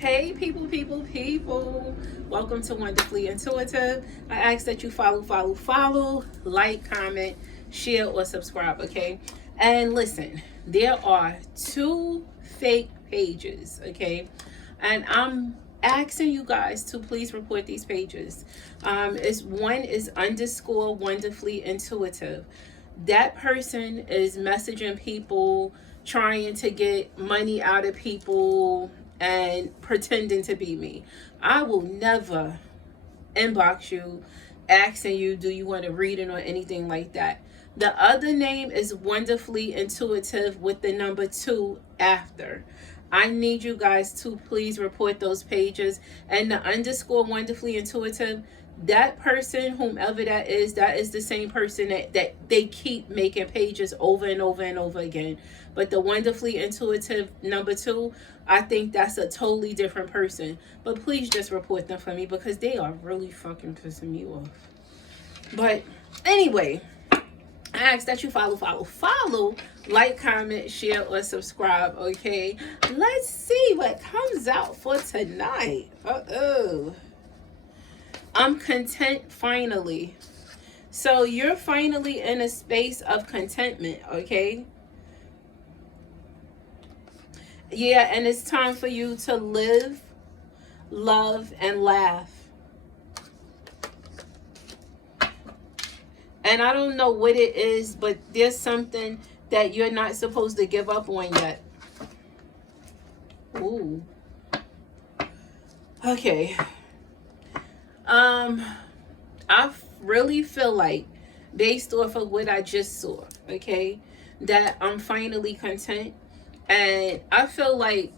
Hey, people. Welcome to Wonderfully Intuitive. I ask that you follow, like, comment, share, or subscribe, okay? And listen, there are two fake pages, okay? And I'm asking you guys to please report these pages. One is underscore wonderfully intuitive. That person is messaging people, trying to get money out of people and pretending to be me. I will never inbox you asking you, do you want to read it or anything like that. The other name is Wonderfully Intuitive with the number 2 after. I need you guys to please report those pages. And the underscore Wonderfully Intuitive, that person, whomever that is the same person that they keep making pages over and over and over again. But the Wonderfully Intuitive number 2, I think that's a totally different person. But please just report them for me because they are really fucking pissing me off. But anyway, I ask that you follow, like, comment, share, or subscribe, okay? Let's see what comes out for tonight. I'm content finally. So you're finally in a space of contentment, okay? Yeah, and it's time for you to live, love, and laugh. And I don't know what it is, but there's something that you're not supposed to give up on yet. Ooh. Okay. I really feel like, based off of what I just saw, okay, that I'm finally content. And I feel like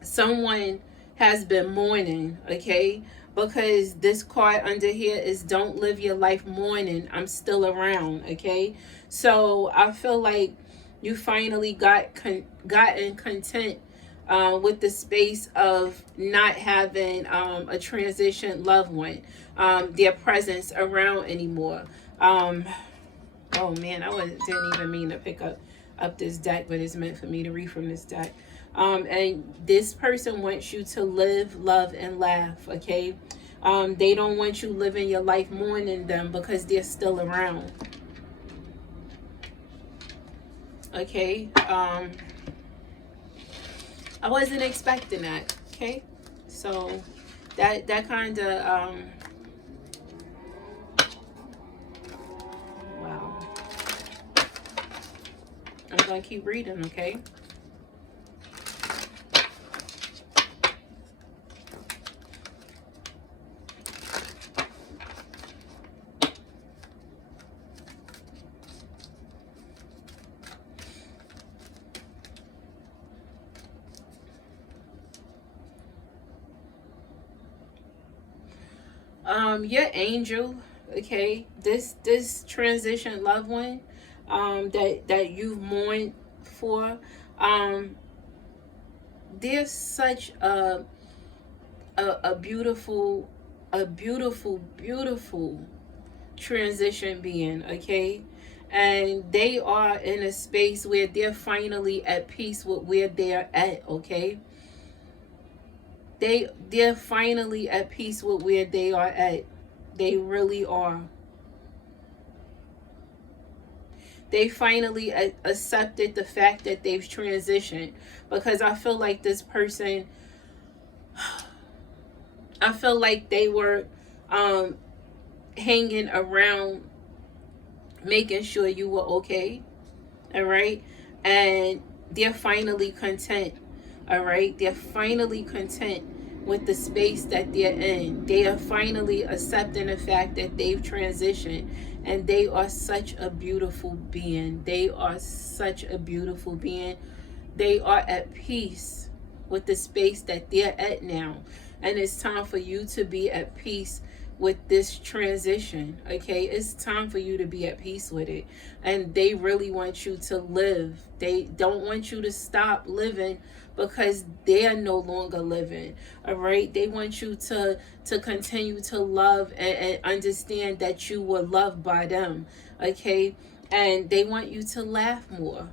someone has been mourning, okay? Because this card under here is don't live your life mourning. I'm still around, okay? So I feel like you finally gotten content with the space of not having a transition loved one, their presence around anymore. Oh man, didn't even mean to pick up this deck, but it's meant for me to read from this deck. And this person wants you to live, love, and laugh, okay? They don't want you living your life mourning them because they're still around. Okay? I wasn't expecting that, okay? So that kind of wow. I'm gonna keep reading, okay? Your angel, okay, this transition loved one that you've mourned for, there's such a beautiful transition being, okay? And they are in a space where they're finally at peace with where they're at, okay? They're finally at peace with where they are at. They really are. They finally accepted the fact that they've transitioned, because I feel like this person, I feel like they were hanging around making sure you were okay, all right? And they're finally content, all right? They're finally content with the space that they're in. They are finally accepting the fact that they've transitioned, and they are such a beautiful being. They are such a beautiful being. They are at peace with the space that they're at now. And it's time for you to be at peace with this transition, okay? It's time for you to be at peace with it. And they really want you to live. They don't want you to stop living because they are no longer living, all right? They want you to continue to love and understand that you were loved by them, okay? And they want you to laugh more.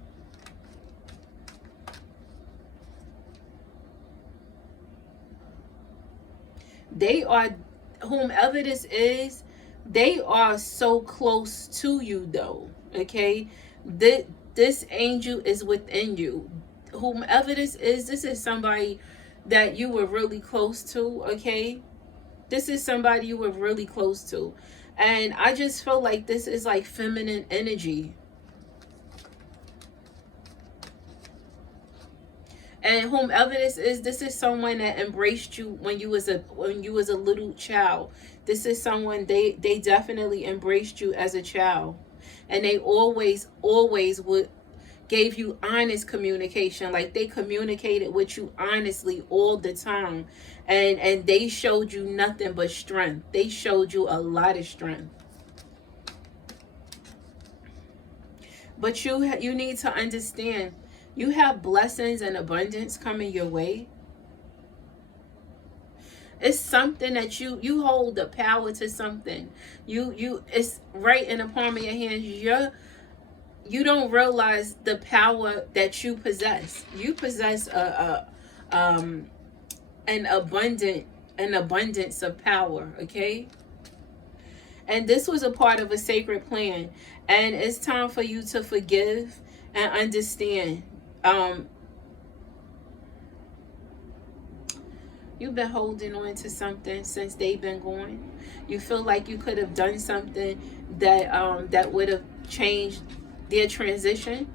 They are, whomever this is, they are so close to you though. Okay, this angel is within you. Whomever this is somebody that you were really close to. Okay, this is somebody you were really close to, and I just feel like this is like feminine energy. And whomever this is someone that embraced you when you was a little child. This is someone, they definitely embraced you as a child, and they always would gave you honest communication. Like, they communicated with you honestly all the time, and they showed you nothing but strength. They showed you a lot of strength. But you need to understand, you have blessings and abundance coming your way. It's something that you hold the power to something. You it's right in the palm of your hands. You don't realize the power that you possess. You possess an abundance of power, okay? And this was a part of a sacred plan, and it's time for you to forgive and understand. You've been holding on to something since they've been gone. You feel like you could have done something that would have changed their transition.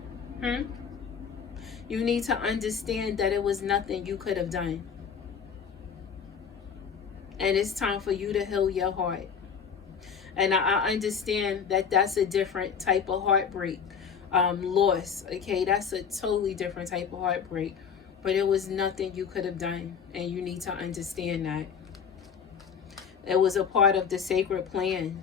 You need to understand that it was nothing you could have done. And it's time for you to heal your heart. And I understand that that's a different type of heartbreak. Loss, okay? That's a totally different type of heartbreak. But it was nothing you could have done. And you need to understand that. It was a part of the sacred plan.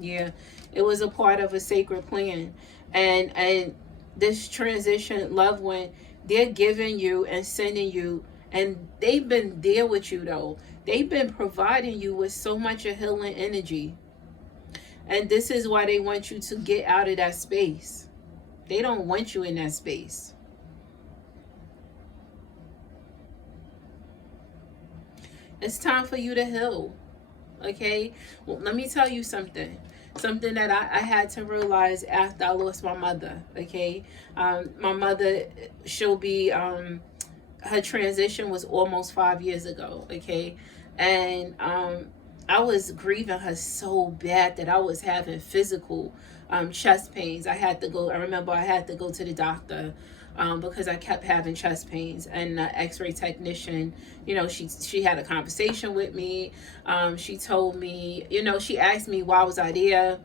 Yeah, it was a part of a sacred plan. And this transition loved one, they're giving you and sending you, and they've been there with you though. They've been providing you with so much of healing energy. And this is why they want you to get out of that space. They don't want you in that space. It's time for you to heal. Okay? Well, let me tell you something. Something that I had to realize after I lost my mother. Okay? My mother, she'll be, her transition was almost 5 years ago. Okay? And I was grieving her so bad that I was having physical chest pains. I remember I had to go to the doctor because I kept having chest pains. And the x-ray technician, she had a conversation with me. She told me, she asked me why was I there.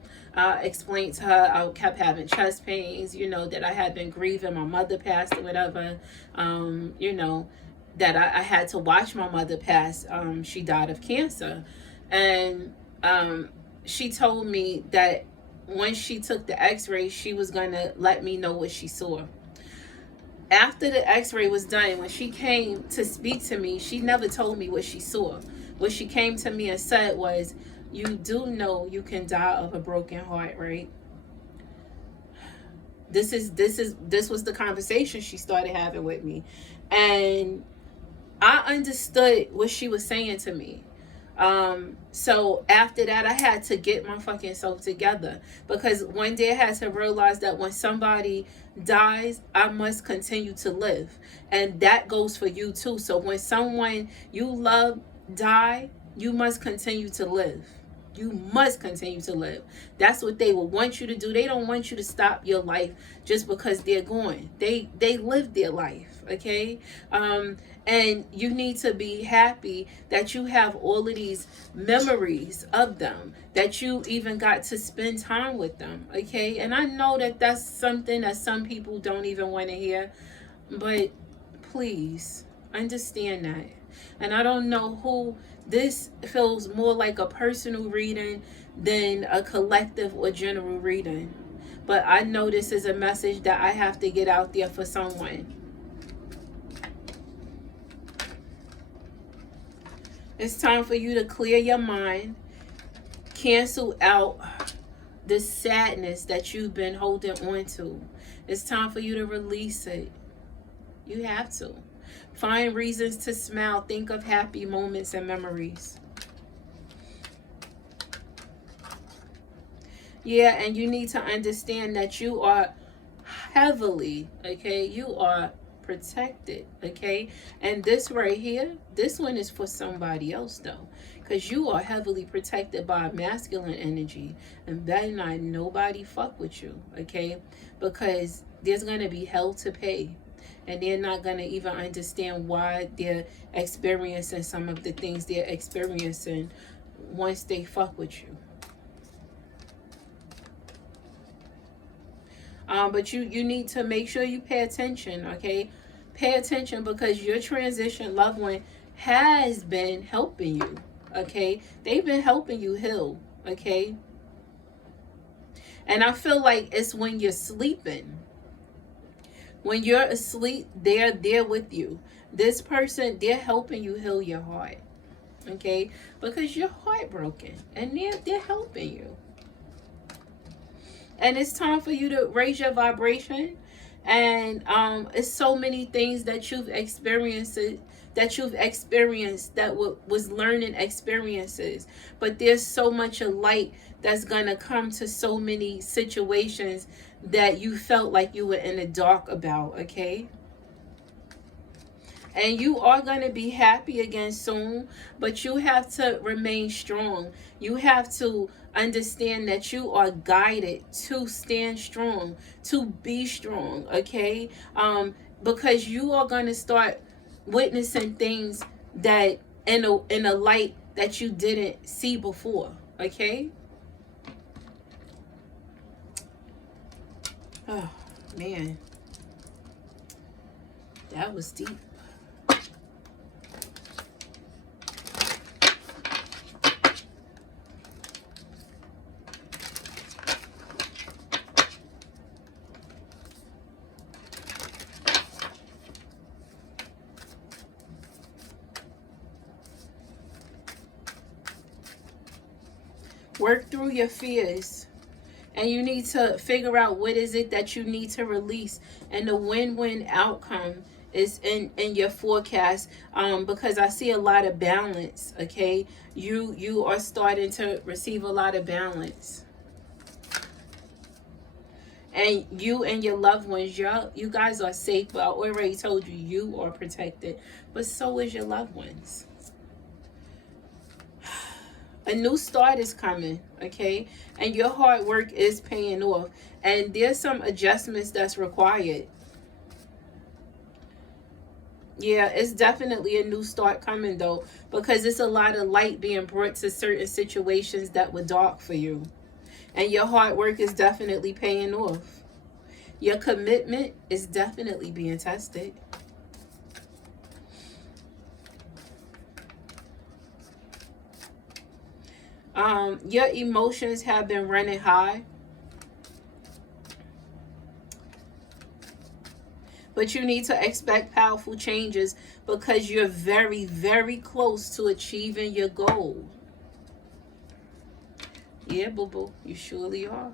Explained to her I kept having chest pains, that I had been grieving. My mother passed or whatever, that I had to watch my mother pass. She died of cancer. And she told me that when she took the x-ray, she was going to let me know what she saw. After the x-ray was done, when she came to speak to me, she never told me what she saw. What she came to me and said was, you do know you can die of a broken heart, right? This was the conversation she started having with me. And I understood what she was saying to me. So after that, I had to get my fucking self together, because one day I had to realize that when somebody dies, I must continue to live. And that goes for you too. So when someone you love die, you must continue to live. You must continue to live. That's what they will want you to do. They don't want you to stop your life just because they're gone. They live their life, okay? And you need to be happy that you have all of these memories of them, that you even got to spend time with them, okay? And I know that that's something that some people don't even want to hear, but please understand that. And I don't know who, this feels more like a personal reading than a collective or general reading. But I know this is a message that I have to get out there for someone. It's time for you to clear your mind, cancel out the sadness that you've been holding on to. It's time for you to release it. You have to. Find reasons to smile. Think of happy moments and memories. Yeah, and you need to understand that you are heavily, okay, you are protected, okay? And this right here, this one is for somebody else though, because you are heavily protected by masculine energy, and better not nobody fuck with you, okay? Because there's gonna be hell to pay, and they're not gonna even understand why they're experiencing some of the things they're experiencing once they fuck with you. But you need to make sure you pay attention, okay? Pay attention, because your transition loved one has been helping you, okay? They've been helping you heal, okay? And I feel like it's when you're sleeping. When you're asleep, they're there with you. This person, they're helping you heal your heart, okay? Because you're heartbroken, and they're helping you. And it's time for you to raise your vibration. And it's so many things that you've experienced that was learning experiences. But there's so much of light that's gonna come to so many situations that you felt like you were in the dark about, okay? And you are going to be happy again soon, but you have to remain strong. You have to understand that you are guided to stand strong, to be strong, okay? Because you are going to start witnessing things that in a light that you didn't see before, okay? Oh, man. That was deep. Work through your fears, and you need to figure out what is it that you need to release, and the win-win outcome is in your forecast, because I see a lot of balance, okay? You are starting to receive a lot of balance, and you and your loved ones, you guys are safe. But I already told you, you are protected, but so is your loved ones. A new start is coming, okay? And your hard work is paying off. And there's some adjustments that's required. Yeah, it's definitely a new start coming, though, because it's a lot of light being brought to certain situations that were dark for you. And your hard work is definitely paying off. Your commitment is definitely being tested. Your emotions have been running high, but you need to expect powerful changes, because you're very, very close to achieving your goal. Yeah, boo-boo, you surely are.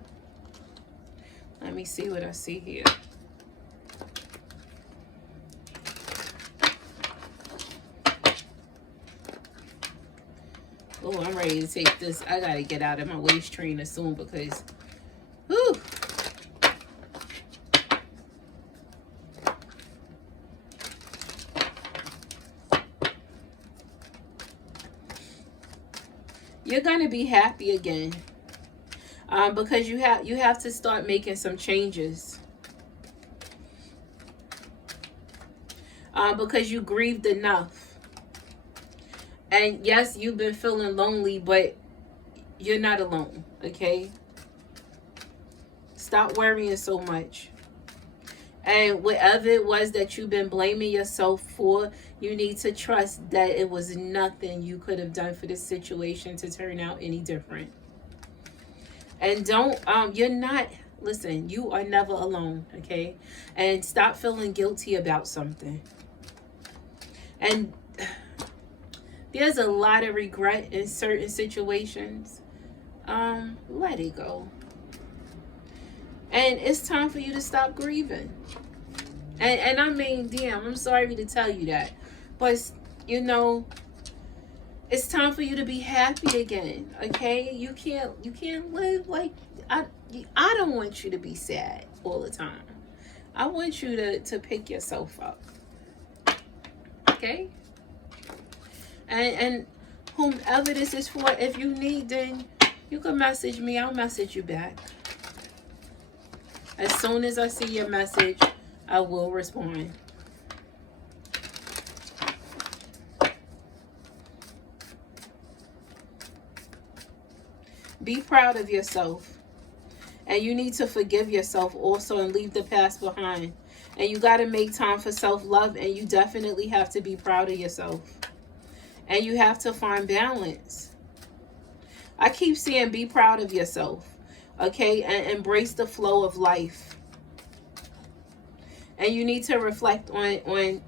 Let me see what I see here. Oh, I'm ready to take this. I gotta get out of my waist trainer soon, because, whew. You're gonna be happy again, because you have to start making some changes, because you grieved enough. And yes, you've been feeling lonely, but you're not alone, okay? Stop worrying so much. And whatever it was that you've been blaming yourself for, you need to trust that it was nothing you could have done for this situation to turn out any different. And don't, you're not, listen, you are never alone, okay? And stop feeling guilty about something. And there's a lot of regret in certain situations. Let it go. And it's time for you to stop grieving. And I mean, damn, I'm sorry to tell you that. But, you know, it's time for you to be happy again, okay? You can't live like, I don't want you to be sad all the time. I want you to pick yourself up, okay? And whomever this is for, if you need, then you can message me. I'll message you back. As soon as I see your message, I will respond. Be proud of yourself. And you need to forgive yourself also and leave the past behind. And you got to make time for self-love, and you definitely have to be proud of yourself. And you have to find balance. I keep saying be proud of yourself, okay? And embrace the flow of life. And you need to reflect on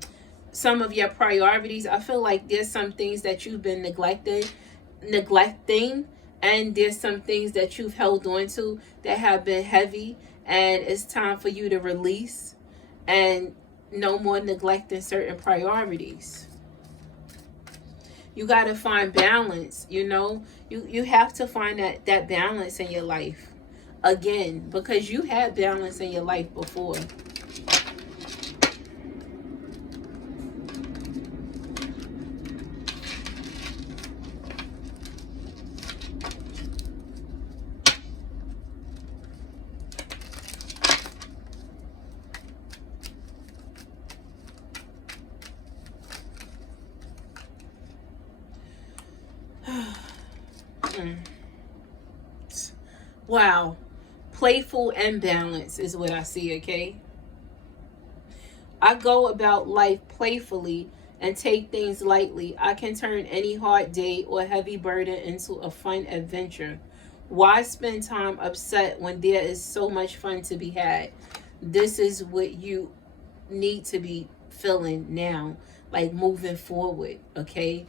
some of your priorities. I feel like there's some things that you've been neglecting, and there's some things that you've held on to that have been heavy, and it's time for you to release and no more neglecting certain priorities. You got to find balance, you know. You have to find that balance in your life again, because you had balance in your life before. Wow. Playful and balanced is what I see, okay? I go about life playfully and take things lightly. I can turn any hard day or heavy burden into a fun adventure. Why spend time upset when there is so much fun to be had? This is what you need to be feeling now, like moving forward, okay?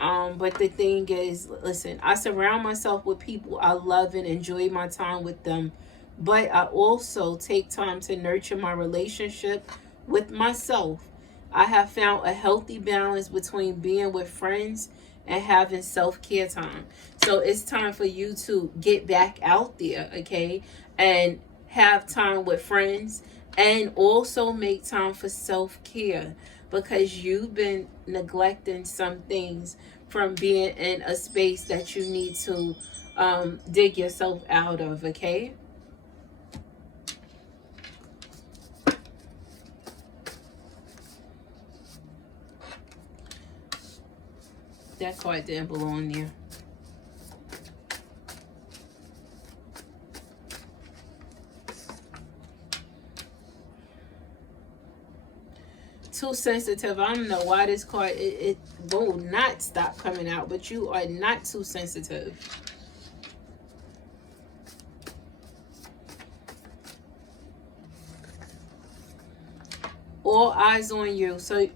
But the thing is, listen, I surround myself with people I love and enjoy my time with them. But I also take time to nurture my relationship with myself. I have found a healthy balance between being with friends and having self-care time. So it's time for you to get back out there, okay? And have time with friends and also make time for self-care, because you've been neglecting some things from being in a space that you need to dig yourself out of, okay? That card didn't belong there. Too sensitive. I don't know why this card, it will not stop coming out, but you are not too sensitive. All eyes on you. So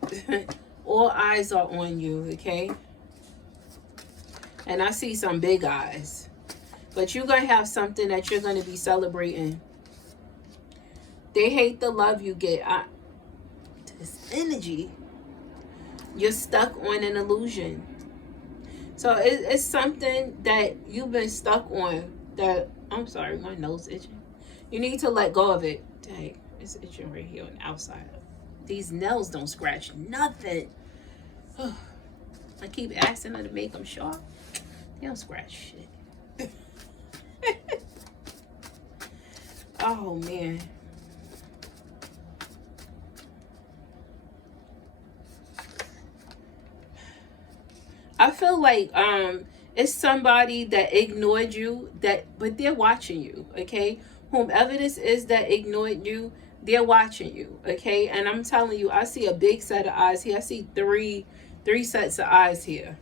all eyes are on you, okay? And I see some big eyes. But you're going to have something that you're going to be celebrating. They hate the love you get. This energy, you're stuck on an illusion. So it's something that you've been stuck on that, I'm sorry, my nose itching. You need to let go of it. Dang, it's itching right here on the outside. These nails don't scratch nothing. I keep asking her to make them sharp. They don't scratch shit. Oh man. I feel like it's somebody that ignored you, but they're watching you, okay? Whomever this is that ignored you, they're watching you, okay? And I'm telling you, I see a big set of eyes here. I see three sets of eyes here.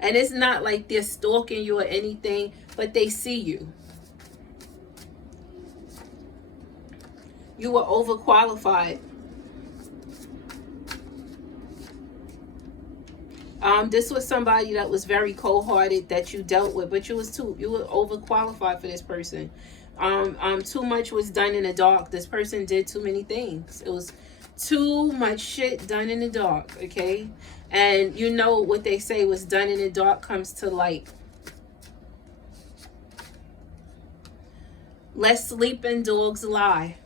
And it's not like they're stalking you or anything, but they see you. You were overqualified. This was somebody that was very cold-hearted that you dealt with, but you were overqualified for this person. Too much was done in the dark. This person did too many things. It was too much shit done in the dark, okay? And you know what they say, was done in the dark comes to light. Let sleeping dogs lie.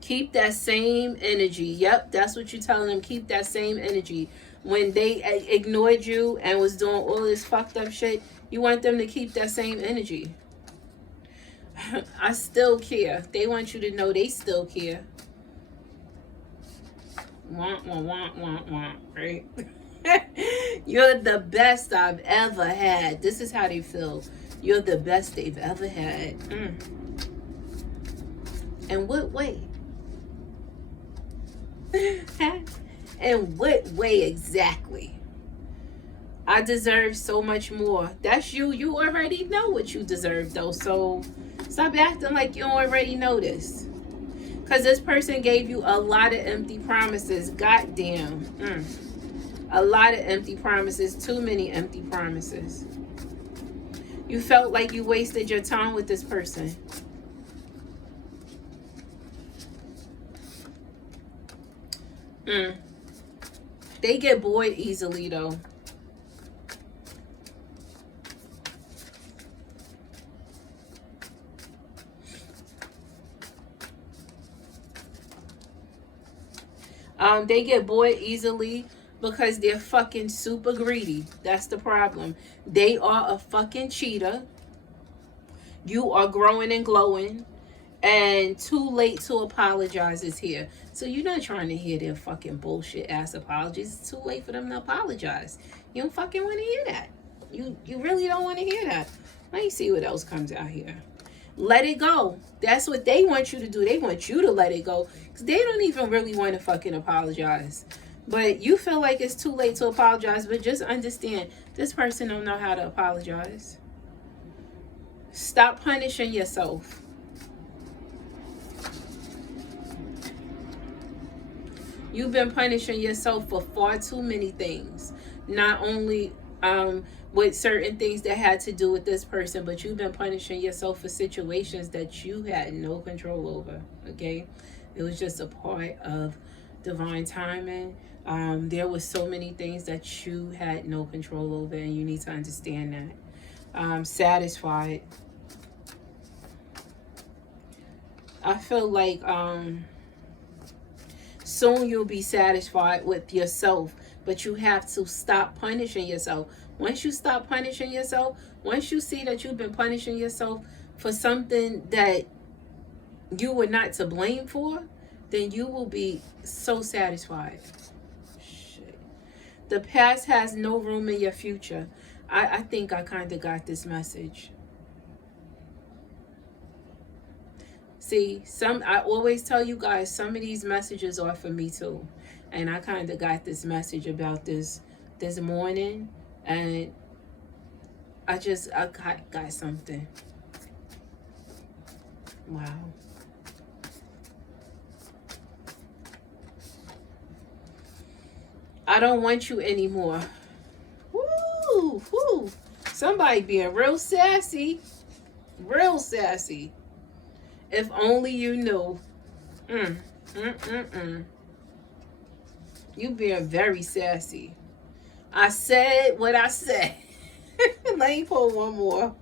Keep that same energy. Yep, that's what you're telling them. Keep that same energy. When they ignored you and was doing all this fucked up shit, you want them to keep that same energy. I still care. They want you to know they still care. Want, right? You're the best I've ever had. This is how they feel. You're the best they've ever had. In what way? In what way exactly? I deserve so much more. That's you. You already know what you deserve, though. So stop acting like you already know this. Because this person gave you a lot of empty promises. Goddamn. A lot of empty promises. Too many empty promises. You felt like you wasted your time with this person. They get bored easily, though. They get bored easily because they're fucking super greedy. That's the problem. They are a fucking cheater. You are growing and glowing. And too late to apologize is here. So you're not trying to hear their fucking bullshit ass apologies. It's too late for them to apologize. You don't fucking want to hear that. You really don't want to hear that. Let me see what else comes out here. Let it go. That's what they want you to do. They want you to let it go. Because they don't even really want to fucking apologize. But you feel like it's too late to apologize. But just understand, this person don't know how to apologize. Stop punishing yourself. You've been punishing yourself for far too many things. Not only with certain things that had to do with this person, but you've been punishing yourself for situations that you had no control over, okay? It was just a part of divine timing. There was so many things that you had no control over, and you need to understand that. Satisfied. I feel like soon you'll be satisfied with yourself, but you have to stop punishing yourself. Once you stop punishing yourself, once you see that you've been punishing yourself for something that you were not to blame for, then you will be so satisfied. Shit. The past has no room in your future. I think I kind of got this message. See, I always tell you guys, some of these messages are for me too. And I kind of got this message about this morning. And I got something. Wow. I don't want you anymore. Woo! Woo! Somebody being real sassy. Real sassy. If only you knew. You being very sassy. I said what I said. Let me pull one more.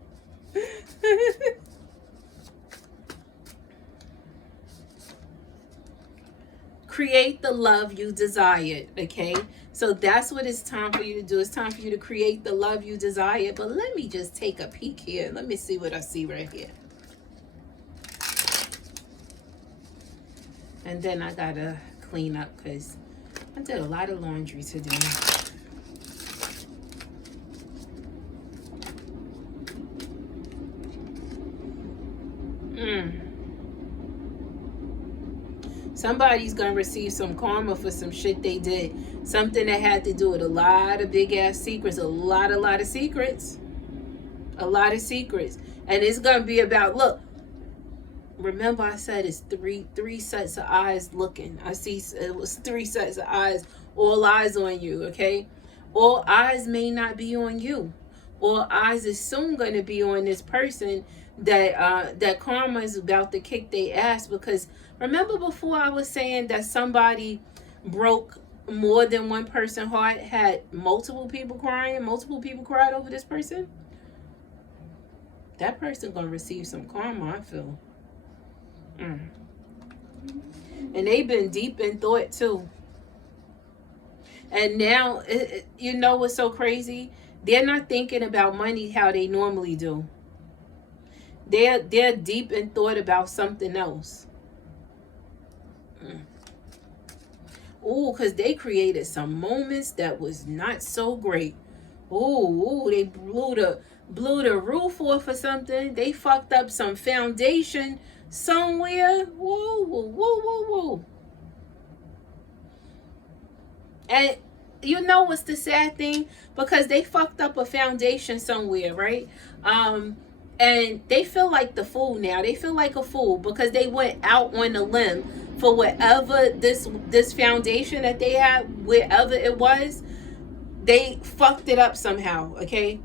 Create the love you desired, okay? So that's what it's time for you to do. It's time for you to create the love you desire. But let me just take a peek here. Let me see what I see right here. And then I gotta clean up because I did a lot of laundry today. Somebody's gonna receive some karma for some shit they did. Something that had to do with a lot of big ass secrets. A lot of secrets. A lot of secrets. And it's gonna be about, look, remember I said it's three sets of eyes looking. I see it was 3 sets of eyes, all eyes on you, okay? All eyes may not be on you. All eyes is soon going to be on this person that karma is about to kick their ass. Because remember before I was saying that somebody broke more than one person's heart, had multiple people crying, multiple people cried over this person? That person going to receive some karma, I feel. And they've been deep in thought too. And now, you know what's so crazy? They're not thinking about money how they normally do. They're deep in thought about something else. Ooh, because they created some moments that was not so great. Ooh, they blew the roof off or something. They fucked up some foundation somewhere. Whoa, whoa, whoa, whoa, whoa. And you know what's the sad thing? Because they fucked up a foundation somewhere, right? And they feel like the fool now. They feel like a fool because they went out on a limb for whatever this foundation that they had, wherever it was, they fucked it up somehow, okay?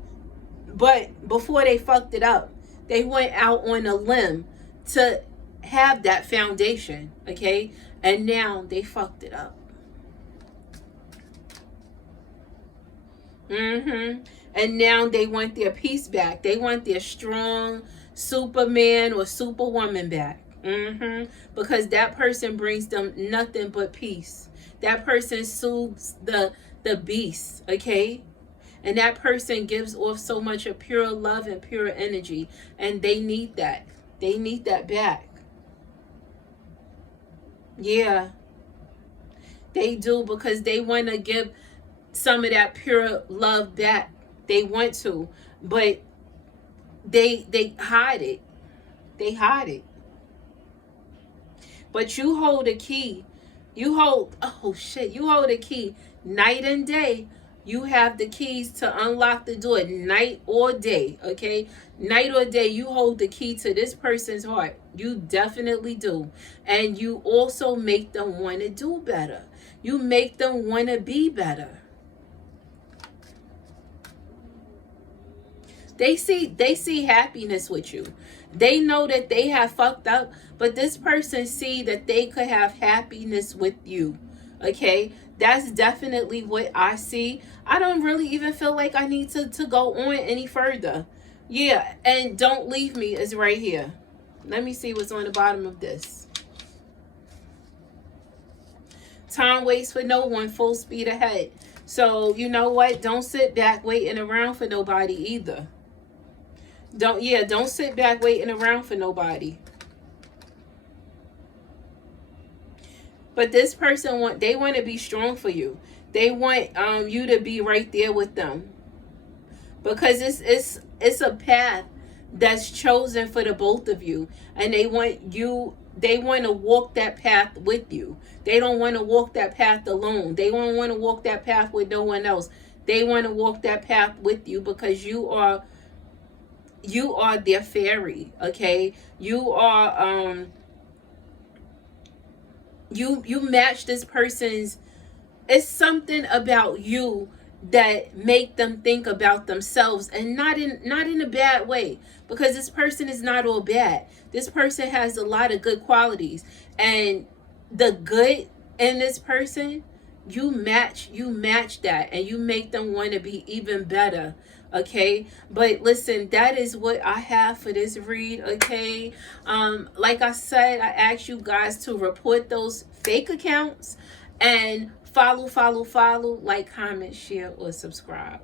But before they fucked it up, they went out on a limb to have that foundation, okay? And now they fucked it up. And now they want their peace back. They want their strong Superman or Superwoman back. Because that person brings them nothing but peace. That person soothes the beast, okay? And that person gives off so much of pure love and pure energy. And they need that. They need that back. Yeah. They do, because they want to give some of that pure love back. They want to, but they hide it. They hide it. But you hold a key. You hold, oh shit, you hold a key night and day. You have the keys to unlock the door night or day, okay? Night or day, you hold the key to this person's heart. You definitely do. And you also make them want to do better. You make them want to be better. They see happiness with you. They know that they have fucked up, but this person see that they could have happiness with you. Okay? That's definitely what I see. I don't really even feel like I need to go on any further. Yeah, and don't leave me is right here. Let me see what's on the bottom of this. Time waits for no one, full speed ahead. So, you know what? Don't sit back waiting around for nobody either. Don't sit back waiting around for nobody. But this person want to be strong for you. They want you to be right there with them. Because it's a path that's chosen for the both of you, and they want to walk that path with you. They don't want to walk that path alone. They don't want to walk that path with no one else. They want to walk that path with you, because you are their fairy, okay? You are you match this person's. It's something about you that make them think about themselves, and not in a bad way, because this person is not all bad. This person has a lot of good qualities, and the good in this person, you match that, and you make them want to be even better. Okay, but listen, that is what I have for this read. Okay, like I said, I asked you guys to report those fake accounts and follow, like, comment, share, or subscribe.